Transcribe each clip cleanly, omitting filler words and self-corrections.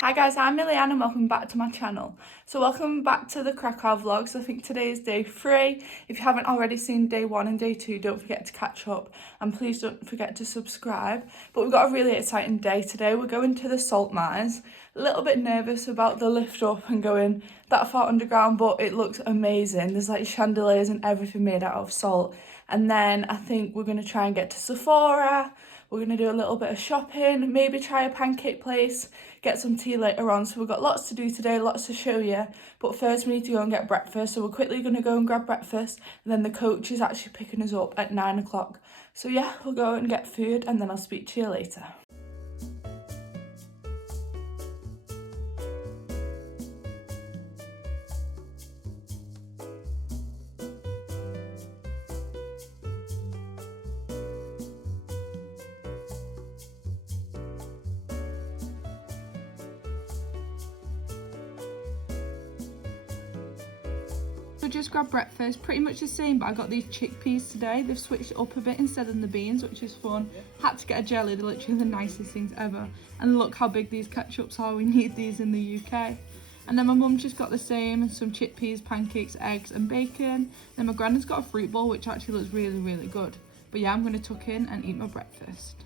Hi guys, I'm Milian and welcome back to my channel. So welcome back to the Krakow vlogs. I think today is day 3. If you haven't already seen day 1 and day 2, don't forget to catch up and please don't forget to subscribe. But we've got a really exciting day today. We're going to the salt mines. A little bit nervous about the lift up and going that far underground, but it looks amazing. There's like chandeliers and everything made out of salt. And then I think we're going to try and get to Sephora. We're going to do a little bit of shopping, maybe try a pancake place, get some tea later on. So we've got lots to do today, lots to show you. But first we need to go and get breakfast. So we're quickly going to go and grab breakfast. And then the coach is actually picking us up at 9 o'clock. So yeah, we'll go and get food and then I'll speak to you later. So just grabbed breakfast, pretty much the same, but I got these chickpeas today. They've switched it up a bit instead of the beans, which is fun. Had to get a jelly, they're literally the nicest things ever. And look how big these ketchups are, we need these in the UK. And then my mum just got the same, and some chickpeas, pancakes, eggs and bacon. Then my granny's got a fruit bowl, which actually looks really, really good. But yeah, I'm going to tuck in and eat my breakfast.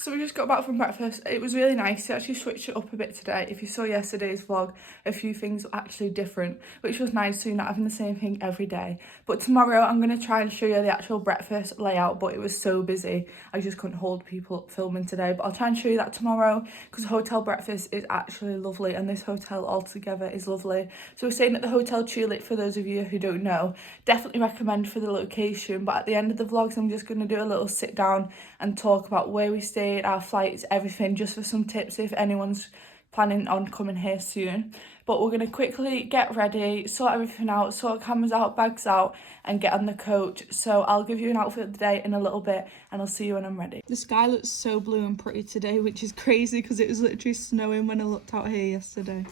So we just got back from breakfast. It was really nice. They actually switched it up a bit today. If you saw yesterday's vlog, a few things were actually different, which was nice, so you're not having the same thing every day. But tomorrow I'm going to try and show you the actual breakfast layout, but it was so busy I just couldn't hold people up filming today. But I'll try and show you that tomorrow because hotel breakfast is actually lovely and this hotel altogether is lovely. So we're staying at the Hotel Tulip, for those of you who don't know. Definitely recommend for the location, but at the end of the vlogs I'm just going to do a little sit down and talk about where we stayed, our flights, everything, just for some tips if anyone's planning on coming here soon. But we're going to quickly get ready, sort everything out, sort cameras out, bags out and get on the coach. So I'll give you an outfit of the day in a little bit and I'll see you when I'm ready. The sky looks so blue and pretty today, which is crazy because it was literally snowing when I looked out here yesterday.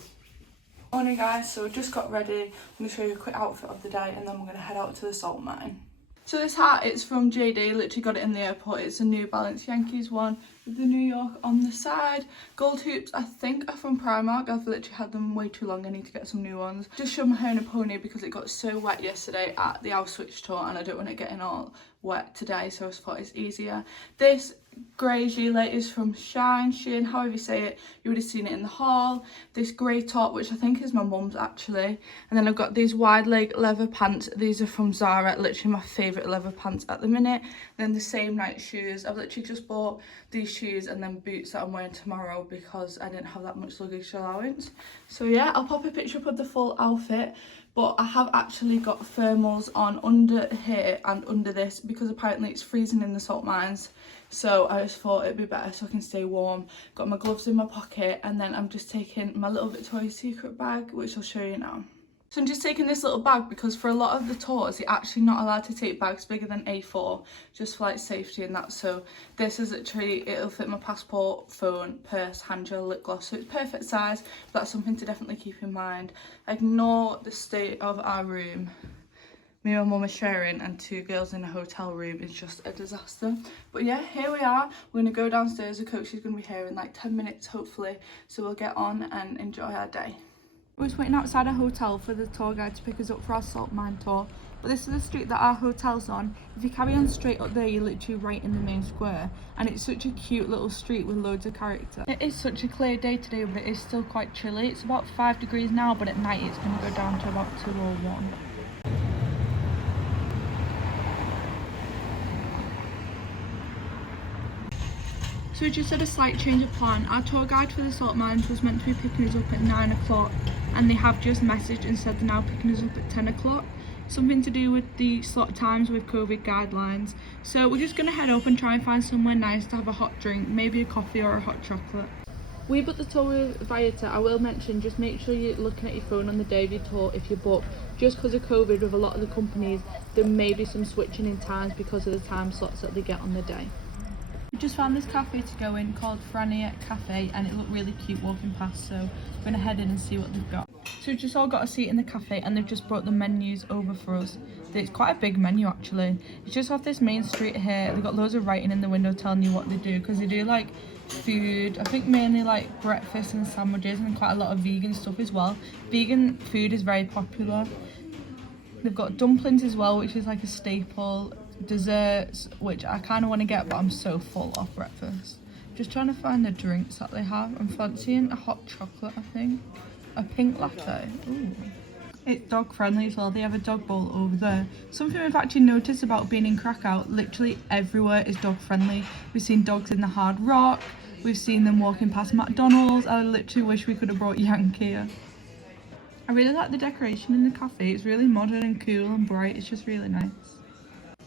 Morning guys, so we just got ready. I'm going to show you a quick outfit of the day and then we're going to head out to the salt mine. So this hat, it's from JD, literally got it in the airport. It's a New Balance Yankees one with the New York on the side. Gold hoops, I think, are from Primark. I've literally had them way too long. I need to get some new ones. Just showed my hair in a pony because it got so wet yesterday at the Auschwitz tour and I don't want it getting all wet today, so I thought it's easier. This grey gilet is from Shein, however you say it. You would have seen it in the haul. This grey top, which I think is my mum's actually. And then I've got these wide leg leather pants. These are from Zara, literally my favourite leather pants at the minute. And then the same night shoes. I've literally just bought these shoes and then boots that I'm wearing tomorrow because I didn't have that much luggage allowance. So yeah, I'll pop a picture up of the full outfit. But I have actually got thermals on under here and under this because apparently it's freezing in the salt mines. So I just thought it'd be better so I can stay warm. Got my gloves in my pocket and then I'm just taking my little Victoria's Secret bag, which I'll show you now. So I'm just taking this little bag because for a lot of the tours you're actually not allowed to take bags bigger than A4 just for like safety and that. So this is literally, it'll fit my passport, phone, purse, hand gel, lip gloss, so it's perfect size. But that's something to definitely keep in mind. Ignore the state of our room. Me and my mum are sharing and 2 girls in a hotel room is just a disaster. But yeah, here we are. We're going to go downstairs. The coach is going to be here in like 10 minutes hopefully. So we'll get on and enjoy our day. We're just waiting outside our hotel for the tour guide to pick us up for our salt mine tour. But this is the street that our hotel's on. If you carry on straight up there, you're literally right in the main square. And it's such a cute little street with loads of character. It is such a clear day today, but it is still quite chilly. It's about 5 degrees now, but at night it's going to go down to about 2 or 1. So we just had a slight change of plan. Our tour guide for the salt mines was meant to be picking us up at 9 o'clock and they have just messaged and said they're now picking us up at 10 o'clock. Something to do with the slot times with COVID guidelines. So we're just going to head up and try and find somewhere nice to have a hot drink, maybe a coffee or a hot chocolate. We booked the tour with Wieliczka. I will mention, just make sure you're looking at your phone on the day of your tour if you book. Just because of COVID with a lot of the companies, there may be some switching in times because of the time slots that they get on the day. We just found this cafe to go in called Franny Cafe, and it looked really cute walking past, so we're going to head in and see what they've got. So we've just all got a seat in the cafe and they've just brought the menus over for us. It's quite a big menu actually. It's just off this main street here. They've got loads of writing in the window telling you what they do, because they do like food, I think mainly like breakfast and sandwiches, and quite a lot of vegan stuff as well. Vegan food is very popular. They've got dumplings as well, which is like a staple. Desserts, which I kind of want to get, but I'm so full off breakfast. Just trying to find the drinks that they have. I'm fancying a hot chocolate, I think. A pink latte. Ooh. It's dog friendly as well. They have a dog bowl over there. Something we've actually noticed about being in Krakow, literally everywhere is dog friendly. We've seen dogs in the Hard Rock. We've seen them walking past McDonalds. I literally wish we could have brought Yank here. I really like the decoration in the cafe. It's really modern and cool and bright. It's just really nice.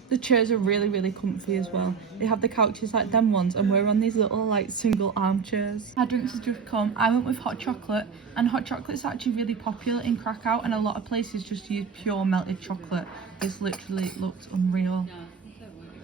The chairs are really comfy as well. They have the couches like them ones, and we're on these little like single armchairs. Our drinks have just come. I went with hot chocolate, and hot chocolate is actually really popular in Krakow, and a lot of places just use pure melted chocolate. This literally looks unreal.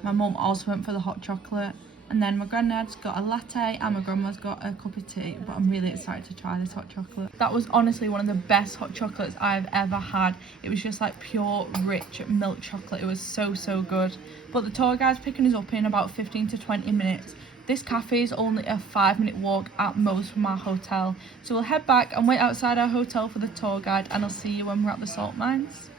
My mum also went for the hot chocolate, and then my granddad's got a latte and my grandma's got a cup of tea, but I'm really excited to try this hot chocolate. That was honestly one of the best hot chocolates I've ever had. It was just like pure rich milk chocolate. It was so good. But the tour guide's picking us up in about 15 to 20 minutes. This cafe is only a 5-minute walk at most from our hotel, so we'll head back and wait outside our hotel for the tour guide, and I'll see you when we're at the salt mines.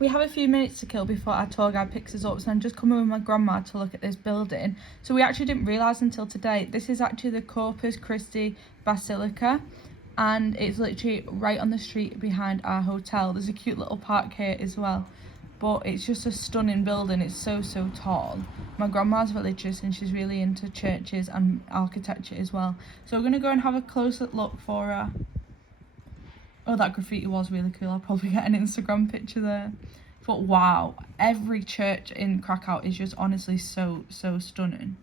We have a few minutes to kill before our tour guide picks us up, so I'm just coming with my grandma to look at this building. So we actually didn't realise until today, this is actually the Corpus Christi Basilica, and it's literally right on the street behind our hotel. There's a cute little park here as well, but it's just a stunning building. It's so tall. My grandma's religious and she's really into churches and architecture as well. So we're going to go and have a closer look for her. Oh, that graffiti was really cool. I'll probably get an Instagram picture there. But wow, every church in Krakow is just honestly so stunning.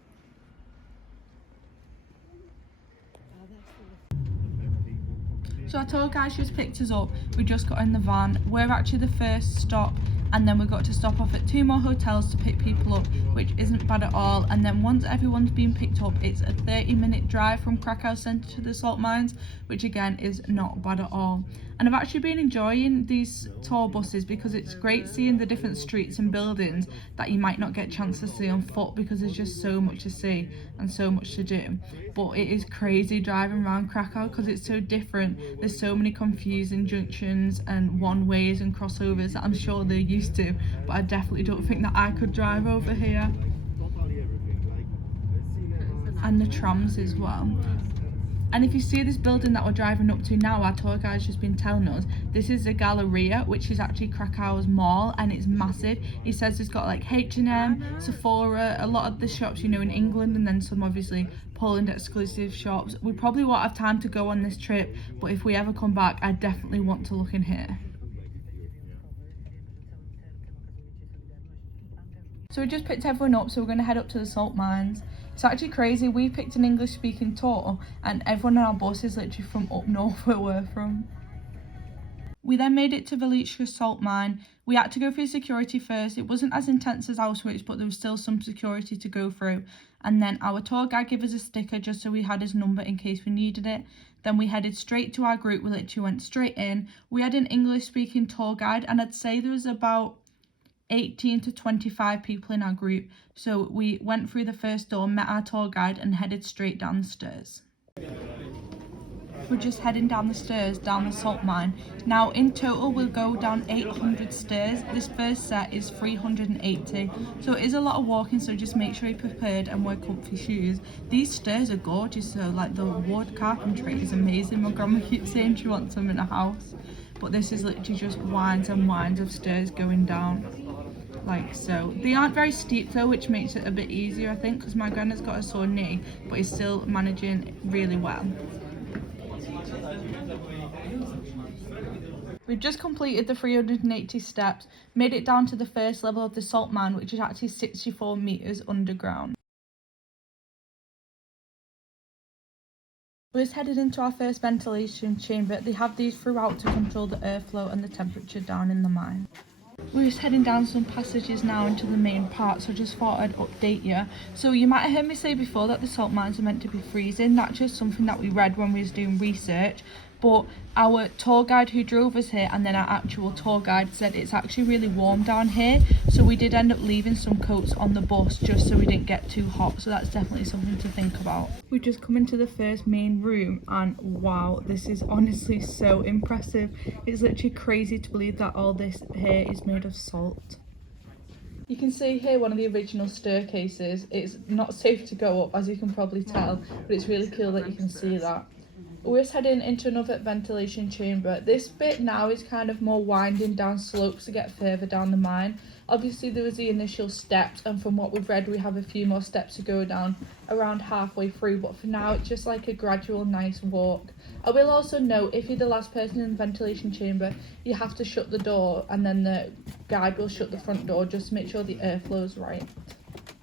So our tour guide just picked us up. We just got in the van. We're actually the first stop, and then we got to stop off at 2 more hotels to pick people up, which isn't bad at all. And then once everyone's been picked up, it's a 30-minute drive from Krakow centre to the salt mines, which again is not bad at all. And I've actually been enjoying these tour buses because it's great seeing the different streets and buildings that you might not get a chance to see on foot, because there's just so much to see and so much to do. But it is crazy driving around Krakow because it's so different. There's so many confusing junctions and one-ways and crossovers that I'm sure they're used to, but I definitely don't think that I could drive over here. And the trams as well. And if you see this building that we're driving up to now, our tour guide's just been telling us, this is the Galleria, which is actually Krakow's mall, and it's massive. He says it's got like H&M, Sephora, a lot of the shops, you know, in England, and then some obviously Poland exclusive shops. We probably won't have time to go on this trip, but if we ever come back, I definitely want to look in here. So we just picked everyone up, so we're going to head up to the salt mines. It's actually crazy. We picked an English speaking tour and everyone on our bus is literally from up north where we're from. We then made it to Wieliczka salt mine. We had to go through security first. It wasn't as intense as Auschwitz, but there was still some security to go through. And then our tour guide gave us a sticker just so we had his number in case we needed it. Then we headed straight to our group. We literally went straight in. We had an English speaking tour guide, and I'd say there was about 18 to 25 people in our group. So we went through the first door, met our tour guide, and headed straight down the stairs. We're just heading down the stairs down the salt mine. Now in total we'll go down 800 stairs. This first set is 380, so it is a lot of walking, so just make sure you're prepared and wear comfy shoes. These stairs are gorgeous though, like the wood carpentry is amazing. My grandma keeps saying she wants them in a house, but this is literally just winds and winds of stairs going down like so. They aren't very steep though, which makes it a bit easier I think, because my granddad's got a sore knee, but he's still managing really well. We've just completed the 380 steps, made it down to the first level of the salt mine, which is actually 64 meters underground. We're just headed into our first ventilation chamber. They have these throughout to control the airflow and the temperature down in the mine. We're just heading down some passages now into the main part, so I just thought I'd update you. So you might have heard me say before that the salt mines are meant to be freezing. That's just something that we read when we was doing research. But our tour guide who drove us here and then our actual tour guide said it's actually really warm down here. So we did end up leaving some coats on the bus just so we didn't get too hot. So that's definitely something to think about. We've just come into the first main room and wow, this is honestly so impressive. It's literally crazy to believe that all this here is made of salt. You can see here one of the original staircases. It's not safe to go up, as you can probably tell, but it's really cool that you can see that. We're just heading into another ventilation chamber. This bit now is kind of more winding down slopes to get further down the mine. Obviously there was the initial steps, and from what we've read we have a few more steps to go down around halfway through, but for now it's just like a gradual nice walk. I will also note, if you're the last person in the ventilation chamber, you have to shut the door and then the guide will shut the front door just to make sure the airflow is right.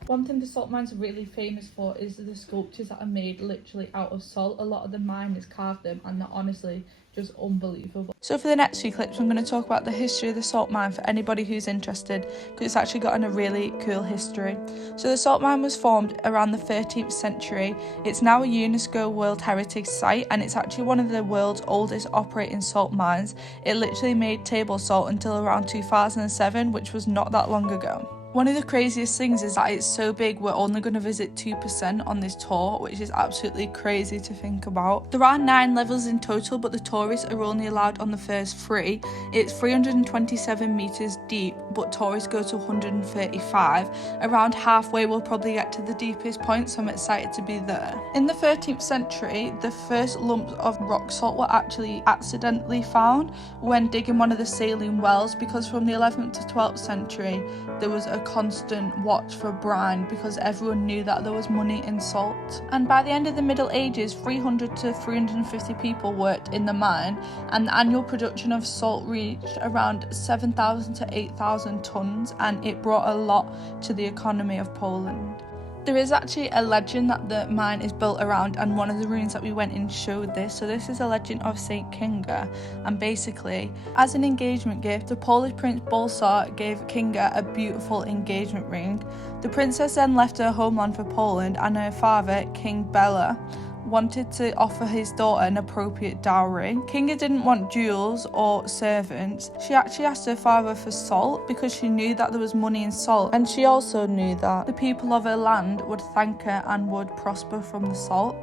One thing the salt mines are really famous for is the sculptures that are made literally out of salt. A lot of the miners carved them and they're honestly just unbelievable. So for the next few clips I'm going to talk about the history of the salt mine for anybody who's interested, because it's actually got a really cool history. So the salt mine was formed around the 13th century. It's now a UNESCO World Heritage Site and it's actually one of the world's oldest operating salt mines. It literally made table salt until around 2007, which was not that long ago. One of the craziest things is that it's so big we're only going to visit 2% on this tour, which is absolutely crazy to think about. There are 9 levels in total, but the tourists are only allowed on the first 3. It's 327 metres deep, but tourists go to 135. Around halfway we'll probably get to the deepest point, so I'm excited to be there. In the 13th century, the first lumps of rock salt were actually accidentally found when digging one of the saline wells, because from the 11th to 12th century there was a constant watch for brine because everyone knew that there was money in salt. And by the end of the Middle Ages, 300 to 350 people worked in the mine, and the annual production of salt reached around 7,000 to 8,000 tonnes, and it brought a lot to the economy of Poland. There is actually a legend that the mine is built around, and one of the ruins that we went in showed this. So this is a legend of Saint Kinga, and basically as an engagement gift the Polish Prince Bolesław gave Kinga a beautiful engagement ring. The princess then left her homeland for Poland, and her father, King Bela, wanted to offer his daughter an appropriate dowry. Kinga didn't want jewels or servants. She actually asked her father for salt because she knew that there was money in salt, and she also knew that the people of her land would thank her and would prosper from the salt.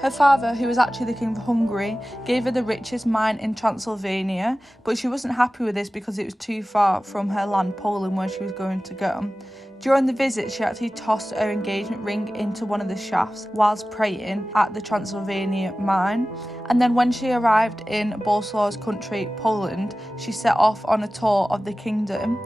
Her father, who was actually the king of Hungary, gave her the richest mine in Transylvania, but she wasn't happy with this because it was too far from her land, Poland, where she was going to go. During the visit, she actually tossed her engagement ring into one of the shafts whilst praying at the Transylvania mine. And then when she arrived in Bolesław's country, Poland, she set off on a tour of the kingdom.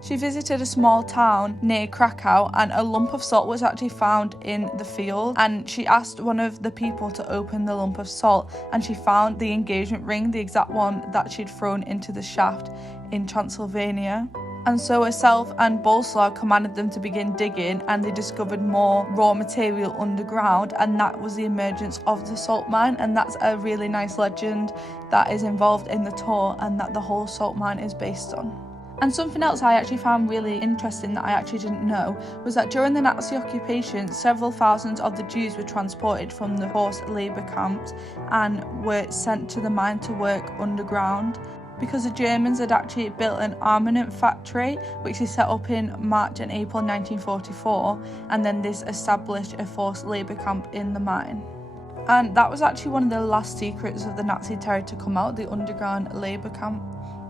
She visited a small town near Krakow, and a lump of salt was actually found in the field, and she asked one of the people to open the lump of salt, and she found the engagement ring, the exact one that she'd thrown into the shaft in Transylvania. And so herself and Bolesław commanded them to begin digging, and they discovered more raw material underground, and that was the emergence of the salt mine. And that's a really nice legend that is involved in the tour and that the whole salt mine is based on. And something else I actually found really interesting that I actually didn't know was that during the Nazi occupation, several thousands of the Jews were transported from the forced labour camps and were sent to the mine to work underground, because the Germans had actually built an armament factory which they set up in March and April 1944, and then this established a forced labour camp in the mine. And that was actually one of the last secrets of the Nazi terror to come out, the underground labour camp.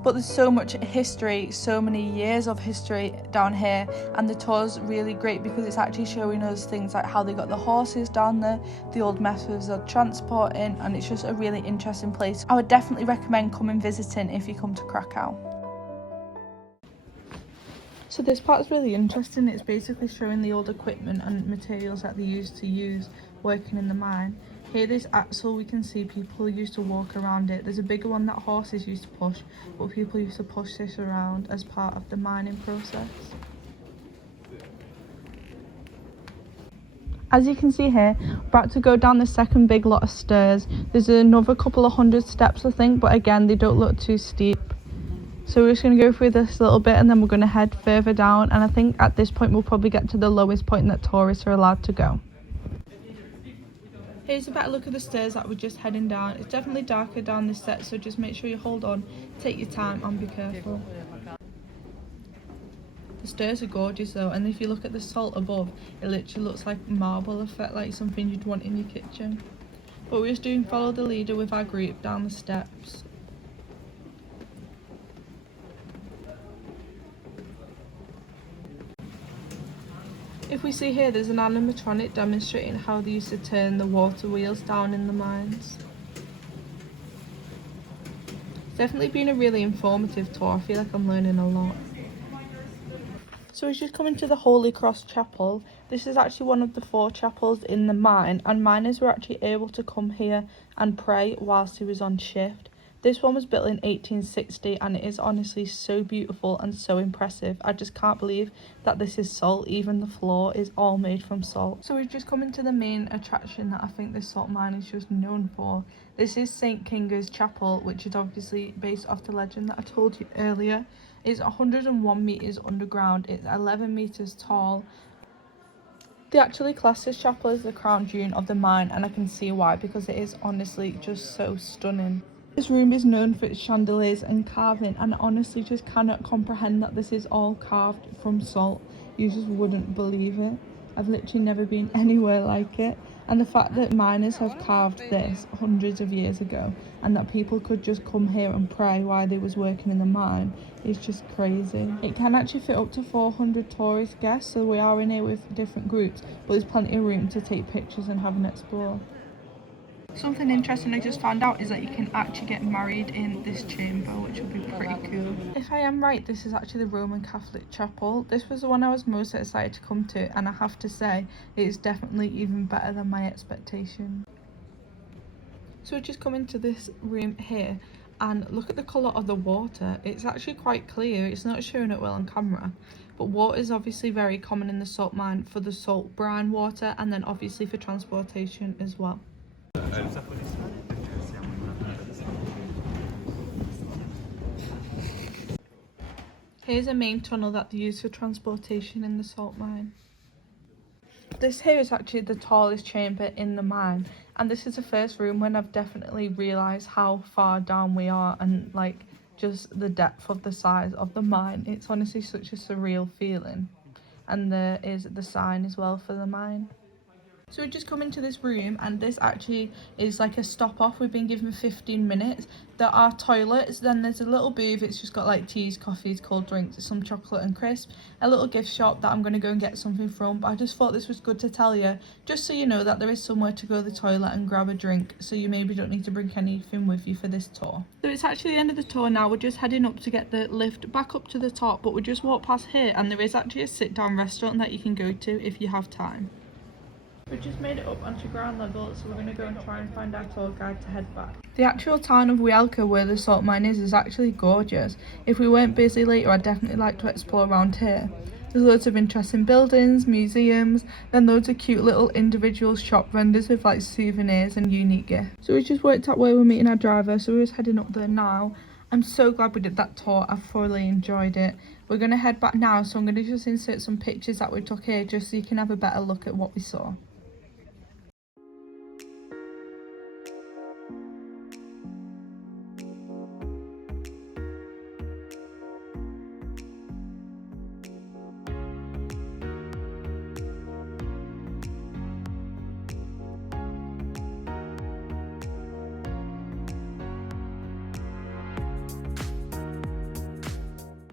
But there's so much history, so many years of history down here, and the tour's really great because it's actually showing us things like how they got the horses down there, the old methods of transporting, and it's just a really interesting place. I would definitely recommend coming visiting if you come to Krakow. So this part is really interesting. It's basically showing the old equipment and materials that they used to use working in the mine. Here, this axle, we can see people used to walk around it. There's a bigger one that horses used to push, but people used to push this around as part of the mining process. As you can see here, we're about to go down the second big lot of stairs. There's another couple of hundred steps, I think, but again, they don't look too steep. So we're just going to go through this little bit and then we're going to head further down. And I think at this point, we'll probably get to the lowest point that tourists are allowed to go. Here's a better look at the stairs that we're just heading down. It's definitely darker down this set, so just make sure you hold on, take your time and be careful. The stairs are gorgeous though, and if you look at the salt above, it literally looks like marble effect, like something you'd want in your kitchen. But we're just doing follow the leader with our group down the steps. If we see here, there's an animatronic demonstrating how they used to turn the water wheels down in the mines. It's definitely been a really informative tour. I feel like I'm learning a lot. So we're just coming to the Holy Cross Chapel. This is actually one of the 4 chapels in the mine, and miners were actually able to come here and pray whilst he was on shift. This one was built in 1860 and it is honestly so beautiful and so impressive. I just can't believe that this is salt. Even the floor is all made from salt. So we've just come into the main attraction that I think this salt mine is just known for. This is St. Kinga's Chapel, which is obviously based off the legend that I told you earlier. It's 101 metres underground. It's 11 metres tall. They actually class this chapel as the crown jewel of the mine, and I can see why, because it is honestly just so stunning. This room is known for its chandeliers and carving, and I honestly just cannot comprehend that this is all carved from salt. You just wouldn't believe it. I've literally never been anywhere like it. And the fact that miners have carved this hundreds of years ago and that people could just come here and pray while they was working in the mine is just crazy. It can actually fit up to 400 tourist guests, so we are in here with different groups, but there's plenty of room to take pictures and have an explore. Something interesting I just found out is that you can actually get married in this chamber, which would be pretty cool. If I am right, this is actually the Roman Catholic chapel. This was the one I was most excited to come to, and I have to say it is definitely even better than my expectation. So we just come into this room here and look at the colour of the water. It's actually quite clear. It's not showing it well on camera, but water is obviously very common in the salt mine for the salt brine water, and then obviously for transportation as well. Here's a main tunnel that they use for transportation in the salt mine. This here is actually the tallest chamber in the mine, and this is the first room when I've definitely realised how far down we are and like just the depth of the size of the mine. It's honestly such a surreal feeling. And there is the sign as well for the mine. So we just come into this room, and this actually is like a stop off. We've been given 15 minutes. There are toilets, then there's a little booth. It's just got like teas, coffees, cold drinks, some chocolate and crisps, a little gift shop that I'm going to go and get something from. But I just thought this was good to tell you, just so you know that there is somewhere to go to the toilet and grab a drink, so you maybe don't need to bring anything with you for this tour. So it's actually the end of the tour now. We're just heading up to get the lift back up to the top, but we just walked past here and there is actually a sit down restaurant that you can go to if you have time. We just made it up onto ground level, so we're going to go and try and find our tour guide to head back. The actual town of Wieliczka, where the salt mine is actually gorgeous. If we weren't busy later, I'd definitely like to explore around here. There's loads of interesting buildings, museums, then loads of cute little individual shop vendors with like souvenirs and unique gifts. So we just worked out where we're meeting our driver, so we're just heading up there now. I'm so glad we did that tour. I thoroughly enjoyed it. We're going to head back now, so I'm going to just insert some pictures that we took here just so you can have a better look at what we saw.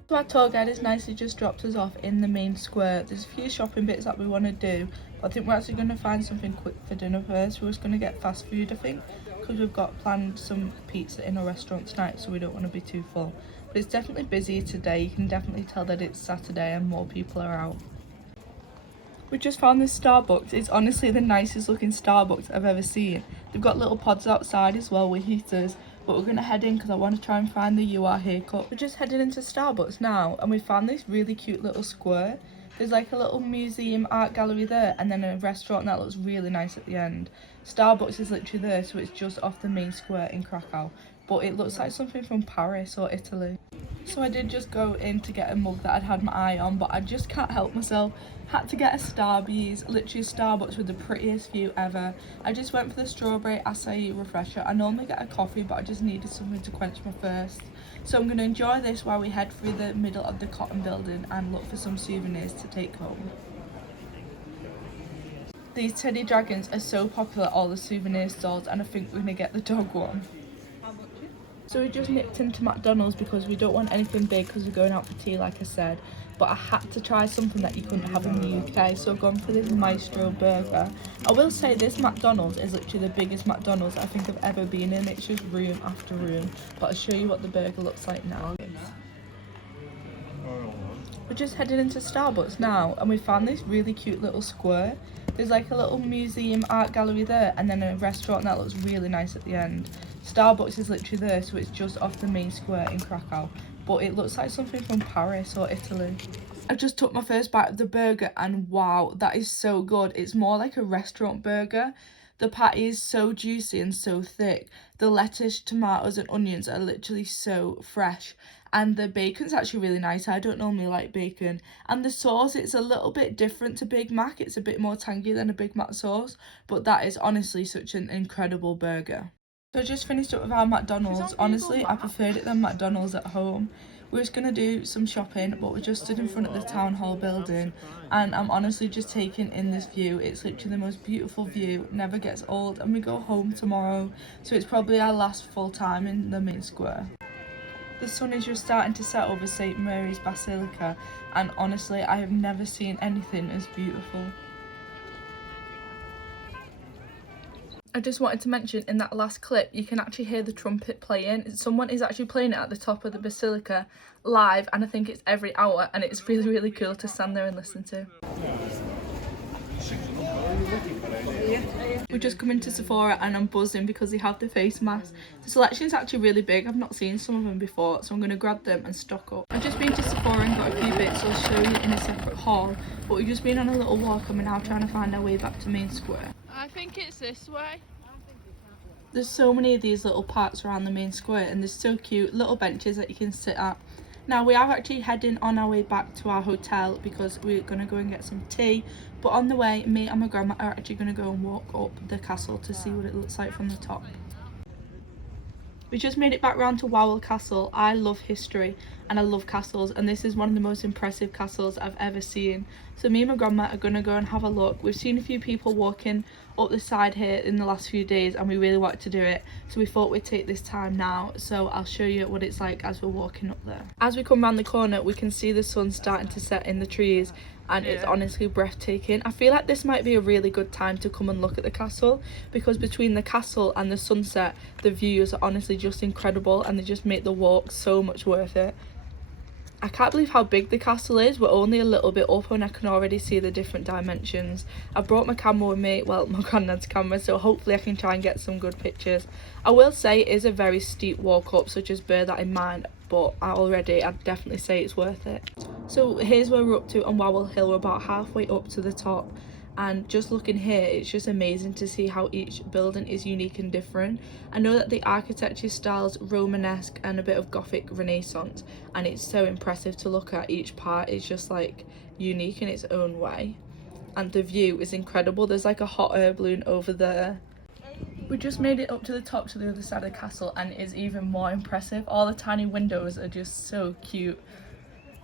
So our tour guide has nicely just dropped us off in the main square. There's a few shopping bits that we want to do, but I think we're actually going to find something quick for dinner first. We're just going to get fast food, I think, because we've got planned some pizza in a restaurant tonight, so we don't want to be too full. But it's definitely busy today. You can definitely tell that it's Saturday and more people are out. We just found this Starbucks. It's honestly the nicest looking Starbucks I've ever seen. They've got little pods outside as well with heaters. But we're going to head in because I want to try and find the UR haircut. We're just heading into Starbucks now, and we found this really cute little square. There's like a little museum art gallery there, and then a restaurant that looks really nice at the end. Starbucks is literally there, so it's just off the main square in Krakow, but it looks like something from Paris or Italy. So I did just go in to get a mug that I'd had my eye on, but I just can't help myself. Had to get a Starbucks, literally Starbucks with the prettiest view ever. I just went for the strawberry acai refresher. I normally get a coffee, but I just needed something to quench my thirst. So I'm going to enjoy this while we head through the middle of the cotton building and look for some souvenirs to take home. These teddy dragons are so popular at all the souvenir stalls, and I think we're going to get the dog one. So we just nipped into Mcdonalds because we don't want anything big because we're going out for tea, like I said. But I had to try something that you couldn't have in the UK, so I've gone for this Maestro Burger. I will say this McDonald's is literally the biggest McDonald's I think I've ever been in. It's just room after room. But I'll show you what the burger looks like now. We're just heading into Starbucks now, and we found this really cute little square. There's like a little museum art gallery there, and then a restaurant that looks really nice at the end. Starbucks is literally there, so it's just off the main square in Krakow, but it looks like something from Paris or Italy. I just took my first bite of the burger, and wow, that is so good. It's more like a restaurant burger. The patty is so juicy and so thick. The lettuce, tomatoes and onions are literally so fresh. And the bacon's actually really nice. I don't normally like bacon. And the sauce, it's a little bit different to Big Mac. It's a bit more tangy than a Big Mac sauce. But that is honestly such an incredible burger. So I just finished up with our McDonald's. Honestly, I preferred it than McDonald's at home. We were just going to do some shopping, but we just stood in front of the town hall building, and I'm honestly just taking in this view. It's literally the most beautiful view, never gets old, and we go home tomorrow, so it's probably our last full time in the main square. The sun is just starting to set over St Mary's Basilica, and honestly I have never seen anything as beautiful. I just wanted to mention, in that last clip you can actually hear the trumpet playing. Someone is actually playing it at the top of the basilica live, and I think it's every hour, and it's really cool to stand there and listen to. We just come into Sephora and I'm buzzing because they have the face masks. The selection is actually really big. I've not seen some of them before, so I'm going to grab them and stock up. I've just been to Sephora and got a few bits, so I'll show you in a separate haul, but we've just been on a little walk and we're now trying to find our way back to Main Square. I think it's this way. There's so many of these little parks around the main square, and they're so cute, little benches that you can sit at. Now we are actually heading on our way back to our hotel because we're going to go and get some tea, but on the way me and my grandma are actually going to go and walk up the castle to see what it looks like from the top. We just made it back round to Wawel Castle. I love history and I love castles, and this is one of the most impressive castles I've ever seen. So me and my grandma are going to go and have a look. We've seen a few people walking up the side here in the last few days and we really wanted to do it, so we thought we'd take this time now. So I'll show you what it's like as we're walking up there. As we come round the corner we can see the sun starting to set in the trees, and it's honestly breathtaking. I feel like this might be a really good time to come and look at the castle, because between the castle and the sunset the views are honestly just incredible, and they just make the walk so much worth it. I can't believe how big the castle is. We're only a little bit up and I can already see the different dimensions. I brought my camera with me, well, my granddad's camera, so hopefully I can try and get some good pictures. I will say it is a very steep walk up, so just bear that in mind, but I'd definitely say it's worth it. So here's where we're up to on Wawel Hill. We're about halfway up to the top, and just looking here it's just amazing to see how each building is unique and different. I know that the architecture style's Romanesque and a bit of Gothic Renaissance, and it's so impressive to look at. Each part is just like unique in its own way, and the view is incredible. There's like a hot air balloon over there. We just made it up to the top to the other side of the castle, and it is even more impressive. All the tiny windows are just so cute.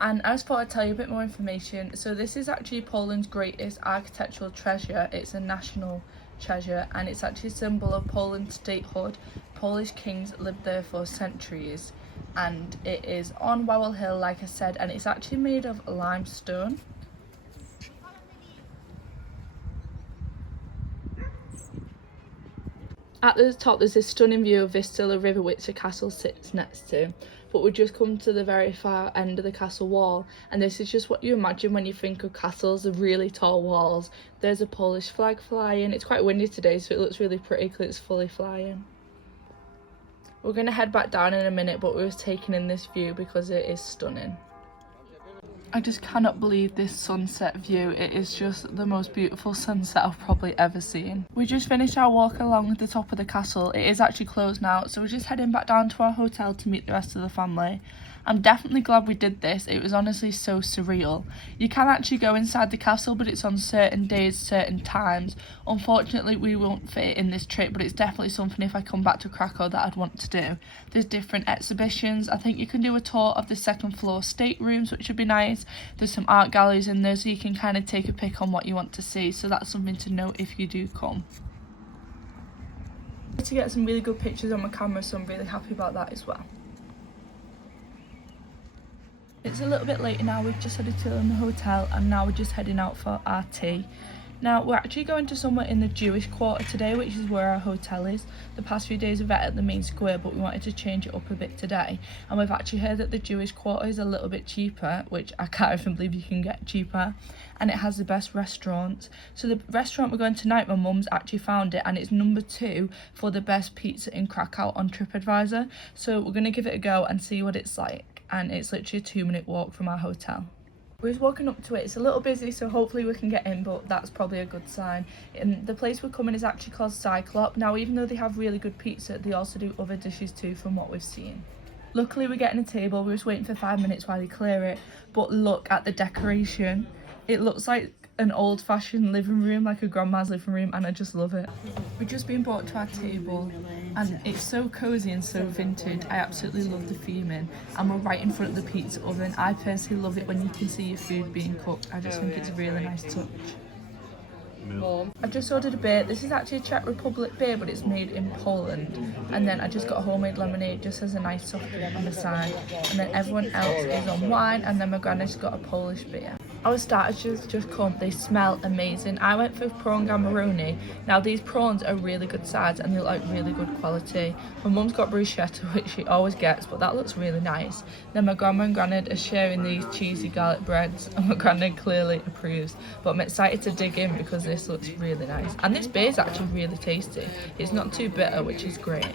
And I just thought I'd tell you a bit more information. So this is actually Poland's greatest architectural treasure. It's a national treasure, and it's actually a symbol of Poland's statehood. Polish kings lived there for centuries, and it is on Wawel Hill, like I said, and it's actually made of limestone. At the top there's this stunning view of Vistula River, which the castle sits next to. But we've just come to the very far end of the castle wall, and this is just what you imagine when you think of castles, the really tall walls. There's a Polish flag flying. It's quite windy today, so it looks really pretty because it's fully flying. We're going to head back down in a minute, but we were taking in this view because it is stunning. I just cannot believe this sunset view. It is just the most beautiful sunset I've probably ever seen. We just finished our walk along the top of the castle. It is actually closed now, so we're just heading back down to our hotel to meet the rest of the family. I'm definitely glad we did this. It was honestly so surreal. You can actually go inside the castle, but it's on certain days, certain times. Unfortunately, we won't fit in this trip, but it's definitely something if I come back to Krakow that I'd want to do. There's different exhibitions. I think you can do a tour of the second floor staterooms, which would be nice. There's some art galleries in there, so you can kind of take a pick on what you want to see. So that's something to note if you do come. To get some really good pictures on my camera, so I'm really happy about that as well. It's a little bit later now. We've just had a chill in the hotel and now we're just heading out for our tea. Now we're actually going to somewhere in the Jewish quarter today, which is where our hotel is. The past few days we've met at the main square, but we wanted to change it up a bit today, and we've actually heard that the Jewish quarter is a little bit cheaper, which I can't even believe you can get cheaper, and it has the best restaurants. So the restaurant we're going tonight, my mum's actually found it, and it's number 2 for the best pizza in Krakow on TripAdvisor. So we're going to give it a go and see what it's like. And it's literally a 2-minute walk from our hotel. We're just walking up to it. It's a little busy, so hopefully we can get in, but that's probably a good sign. And the place we're coming is actually called Cyclop. Now, even though they have really good pizza, they also do other dishes too from what we've seen. Luckily, we're getting a table. We're just waiting for 5 minutes while they clear it. But look at the decoration. It looks like an old-fashioned living room, like a grandma's living room, and I just love it. We've just been brought to our table and it's so cozy and so vintage. I absolutely love the theming, and we're right in front of the pizza oven. I personally love it when you can see your food being cooked. I just think it's a really nice touch. I just ordered a beer. This is actually a Czech Republic beer, but it's made in Poland. And then I just got a homemade lemonade just as a nice soft drink on the side. And then everyone else is on wine, and then my granny's got a Polish beer. Our starters just come. They smell amazing. I went for prawn gammaroni. Now these prawns are really good size and they look like really good quality. My mum's got bruschetta, which she always gets, but that looks really nice. Then my grandma and granddad are sharing these cheesy garlic breads, and my granddad clearly approves. But I'm excited to dig in because this looks really nice. And this beer is actually really tasty. It's not too bitter, which is great.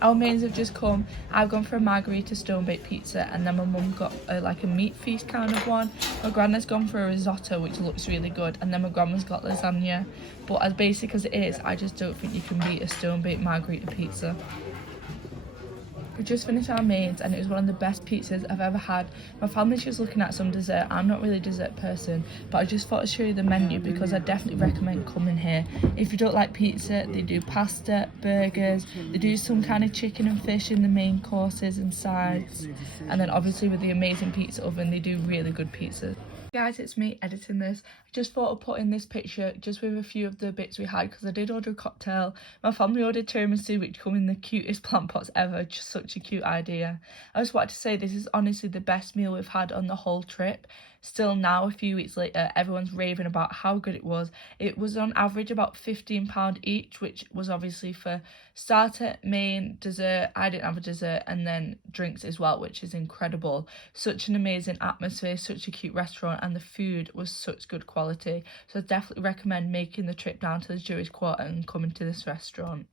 Our mains have just come. I've gone for a margarita stone baked pizza, and then my mum got like a meat feast kind of one. My grandma's gone for a risotto, which looks really good, and then my grandma's got lasagna. But as basic as it is, I just don't think you can beat a stone baked margarita pizza. We just finished our mains and it was one of the best pizzas I've ever had. My family's just looking at some dessert. I'm not really a dessert person, but I just thought I'd show you the menu because I definitely recommend coming here. If you don't like pizza, they do pasta, burgers, they do some kind of chicken and fish in the main courses and sides. And then obviously with the amazing pizza oven, they do really good pizza. Guys, it's me editing this. I just thought I'd put in this picture just with a few of the bits we had because I did order a cocktail. My family ordered tiramisu, which come in the cutest plant pots ever. Just such a cute idea. I just wanted to say this is honestly the best meal we've had on the whole trip. Still now, a few weeks later, everyone's raving about how good it was. It was on average about £15 each, which was obviously for starter, main, dessert. I didn't have a dessert, and then drinks as well, which is incredible. Such an amazing atmosphere, such a cute restaurant, and the food was such good quality. So I definitely recommend making the trip down to the Jewish quarter and coming to this restaurant.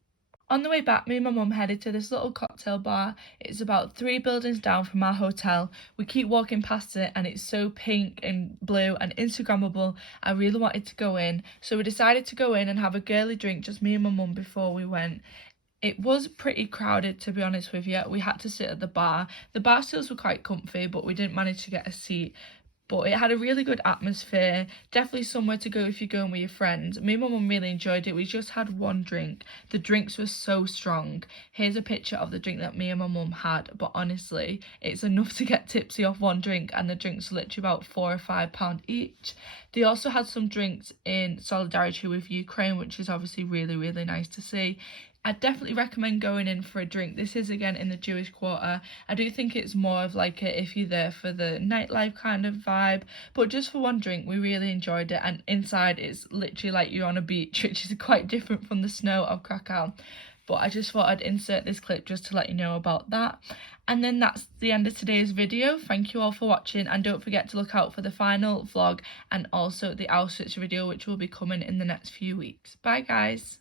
On the way back, me and my mum headed to this little cocktail bar. It's about 3 buildings down from our hotel. We keep walking past it and it's so pink and blue and Instagrammable. I really wanted to go in. So we decided to go in and have a girly drink, just me and my mum, before we went. It was pretty crowded, to be honest with you. We had to sit at the bar. The bar stools were quite comfy, but we didn't manage to get a seat. But it had a really good atmosphere. Definitely somewhere to go if you're going with your friends. Me and my mum really enjoyed it. We just had one drink. The drinks were so strong. Here's a picture of the drink that me and my mum had. But honestly, it's enough to get tipsy off one drink. And the drinks were literally about £4 or £5 each. They also had some drinks in solidarity with Ukraine, which is obviously really, really nice to see. I definitely recommend going in for a drink. This is again in the Jewish quarter. I do think it's more of like a, if you're there for the nightlife kind of vibe, but just for one drink we really enjoyed it. And inside it's literally like you're on a beach, which is quite different from the snow of Krakow. But I just thought I'd insert this clip just to let you know about that. And then that's the end of today's video. Thank you all for watching, and don't forget to look out for the final vlog and also the outfits video, which will be coming in the next few weeks. Bye guys.